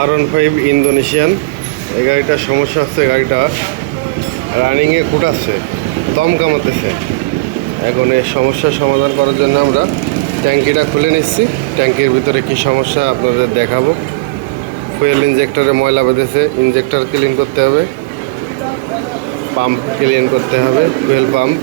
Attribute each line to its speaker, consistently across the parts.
Speaker 1: আর one five Indonesian এই গাড়িটার সমস্যা হচ্ছে গাড়িটা রানিংয়ে কুটাচ্ছে, দম কামাতেছে। এখন এই সমস্যার সমাধান করার জন্য আমরা ট্যাঙ্কিটা খুলে নিচ্ছি। ট্যাঙ্কির ভিতরে কি সমস্যা আপনাদের দেখাবো। ফুয়েল ইঞ্জেক্টরে ময়লা বেঁধেছে ইঞ্জেক্টর ক্লিন করতে হবে। পাম্প ক্লিন করতে হবে ফুয়েল পাম্প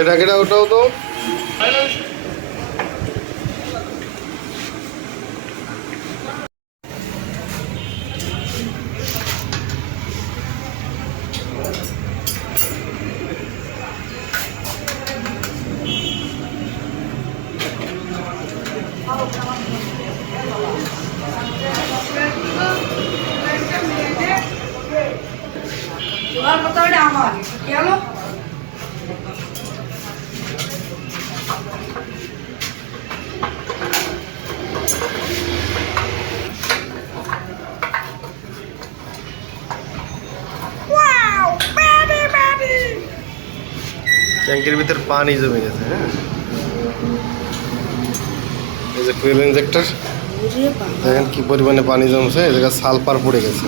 Speaker 1: এটা কেটা ওটাও তো
Speaker 2: তোমার কথা ওটা আমার কি
Speaker 1: ট্যাঙ্কির ভিতর পানি জমে গেছে হ্যাঁ? এই যে ফুয়েল ইঞ্জেক্টর দেখেন কি পরিমাণে পানি জমছে এই জায়গায় সালফার পড়ে গেছে।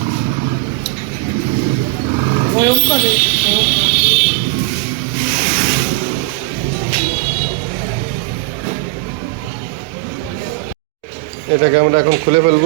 Speaker 1: এটাকে আমরা এখন খুলে ফেলব।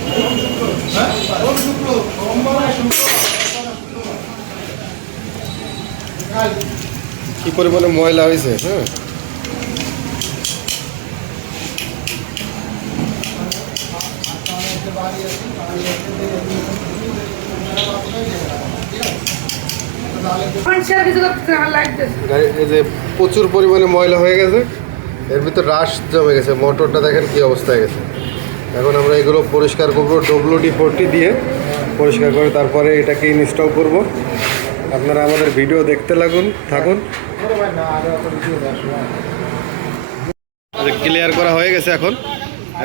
Speaker 2: করতে লাগতেছে
Speaker 1: গাড়ি- এই যে প্রচুর পরিমাণে ময়লা হয়ে গেছে, এর ভিতর রাশ জমে গেছে, মোটরটা দেখেন কি অবস্থায় গেছে। এখন আমরা এগুলো পরিষ্কার করব ডব্লুডি ফোরটি দিয়ে পরিষ্কার করে তারপরে এটাকে ইনস্টল করব। আপনারা আমাদের ভিডিও দেখতে লাগুন, থাকুন। ক্লিয়ার করা হয়ে গেছে এখন।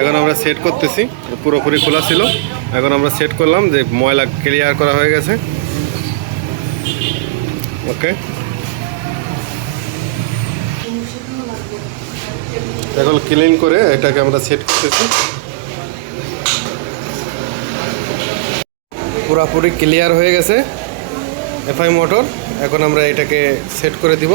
Speaker 1: এখন আমরা সেট করতেছি, পুরোপুরি খোলা ছিল। এখন আমরা সেট করলাম যে ময়লা ক্লিয়ার করা হয়ে গেছে। ওকে এখন ক্লিন করে এটাকে আমরা সেট করতেছি। পুরাপুরি ক্লিয়ার হয়ে গেছে। এফআই মোটর এখন আমরা এটাকে সেট করে দিব।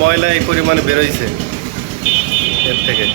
Speaker 1: ময়লা এই পরিমাণে বেরোইছে। এর থেকে।